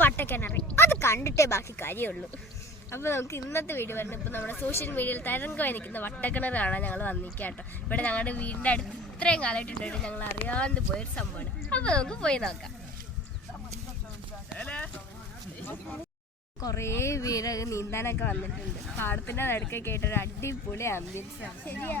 വട്ടക്കിണറി. അത് കണ്ടിട്ടേ ബാക്കി കാര്യമുള്ളൂ. അപ്പോൾ നമുക്ക് ഇന്നത്തെ വീഡിയോ വരുന്നത് ഇപ്പോൾ നമ്മുടെ സോഷ്യൽ മീഡിയയിൽ തരംഗമായി നിൽക്കുന്ന വട്ടക്കിണർ കാണാൻ ഞങ്ങൾ വന്നിരിക്കുക കേട്ടോ. ഇവിടെ ഞങ്ങളുടെ വീടിന്റെ അടുത്ത് ഇത്രയും കാലമായിട്ടുണ്ടായിട്ട് ഞങ്ങൾ അറിയാണ്ട് പോയൊരു സംഭവമാണ്. അപ്പോൾ നമുക്ക് പോയി നോക്കാം. കുറേ പേരൊക്കെ നീന്താനൊക്കെ വന്നിട്ടുണ്ട്. പാടത്തിന്റെ നടുക്കൊക്കെ ആയിട്ട് ഒരു അടിപൊളി ആംബിയൻസ് ആണ്. ശരിയാ.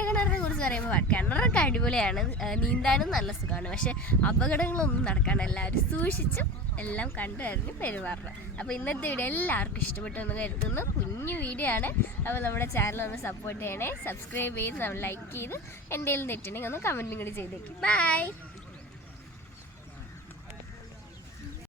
അട്ടക്കിണറിനെ കുറിച്ച് പറയുമ്പോൾ കിണറൊക്കെ അടിപൊളിയാണ്. നീന്താനും നല്ല സുഖമാണ്. പക്ഷെ അപകടങ്ങളൊന്നും നടക്കാണ്ട് എല്ലാവരും സൂക്ഷിച്ചും എല്ലാം കണ്ടു അറിഞ്ഞ് പെരുമാറണം. അപ്പോൾ ഇന്നത്തെ വീഡിയോ എല്ലാവർക്കും ഇഷ്ടപ്പെട്ടു എന്ന് കരുതുന്നു. കുഞ്ഞു വീഡിയോ ആണ്. അപ്പോൾ നമ്മുടെ ചാനൽ ഒന്ന് സപ്പോർട്ട് ചെയ്യണേ. സബ്സ്ക്രൈബ് ചെയ്ത് നമ്മൾ ലൈക്ക് ചെയ്ത് എന്തെങ്കിലും തെറ്റുണ്ടെങ്കിൽ ഒന്ന് കമന്റും കൂടി ചെയ്തേക്കും. ബൈ